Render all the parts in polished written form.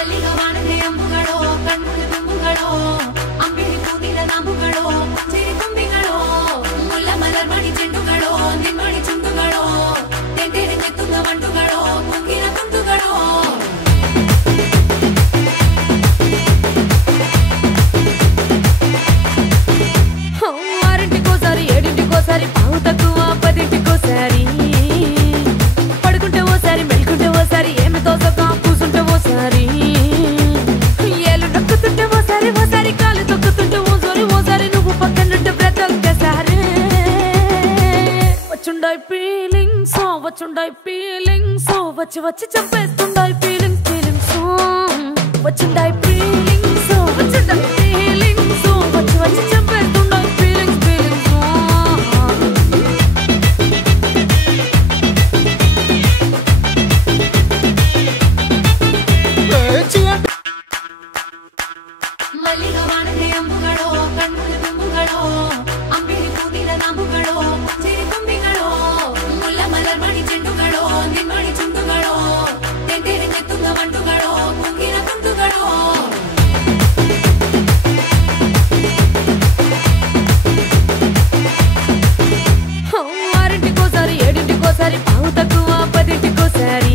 ಮಲ್ಲಿಗೆ ವಾಣದೆ ಅಂಬುಗಳೋ ಕಣ್ಮುಡಿ ತುಂಬುಗಳೋ ಅಂಬಿಡಿ ಕೂದಿನ ನಾಮುಗಳೋ ಪಂಚೇರಿ ತುಂಬಿಗಳೋ ಮುಲ್ಲ ಮಲರ್ ಮಣಿ ಚೆಂಡುಗಳೋ ನಿಮ್ಮಣಿ ಚುಂಡುಗಳೋ ತೆಂಟೆರೆ ನೆತ್ತುಂಗ ಮಂಡುಗಳೋ ಕುಂಗಿನ ತುಂಡುಗಳೋ ఆరింటికోసారి ఏడింటికోసారి పావు తక్కువ పదింటికోసారి పడుకుంటే ఓసారి మెలుకుంటే ఓసారి ఏమి తోసక కూసుంటే ఓసారి ఏలు నొక్కుతుంటే ఓసారి ఓసారి కాలు తొక్కుతుంటే ఓసారి నువ్వు పక్కనుంటే బ్రతొక్కసారి వచ్చుండాయి ఫీలింగ్స్ వచ్చి వచ్చి చంపేస్తుండాయి ఫీలింగ్స్ వచ్చుండాయి ఫీలింగ్స్ వచ్చుండాయి ఫీలింగ్స్ వచ్చి వచ్చి చంపేస్తుండాయి ಮಲ್ಲಿಗೆ ವಾಣದೆ ಅಂಬುಗಳೋ ಕಣ್ಮುಡಿ ತುಂಬುಗಳೋ ಅಂಬಿಡಿ ಕೂದಿನ ನಾಮುಗಳೋ ಪಂಚೇರಿ ತುಂಬಿಗಳೋ ಮುಲ್ಲ ಮಲರ್ ಮಣಿ ಚೆಂಡುಗಳೋ ನಿಮ್ಮಣಿ ಚುಂಡುಗಳೋ ತೆಂಟೆರೆ ನೆತ್ತುಂಗ ಮಂಡುಗಳೋ ಕುಂಗಿನ ತುಂಡುಗಳೋ ఆరింటికోసారి ఏడింటికోసారి పావు తక్కువ పదింటికోసారి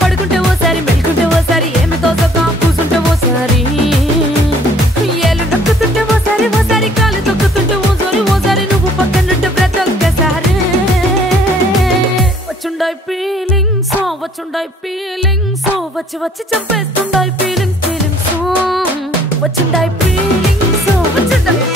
పడుకుంటే ఓసారి మెలుకుంటే ఓసారి ఏమి తోసక కూసుంటే ఓసారి ఏలు నొక్కుతుంటే ఓసారి కాలు తొక్కుతుంటే ఓసారి నువ్వు పక్కనుంటే బ్రతొక్కసారి వచ్చుండాయి ఫీలింగ్స్ వచ్చి వచ్చి చంపేస్తుండాయి ఫీలింగ్స్ వచ్చుండాయి ఫీలింగ్స్ వచ్చుండాయి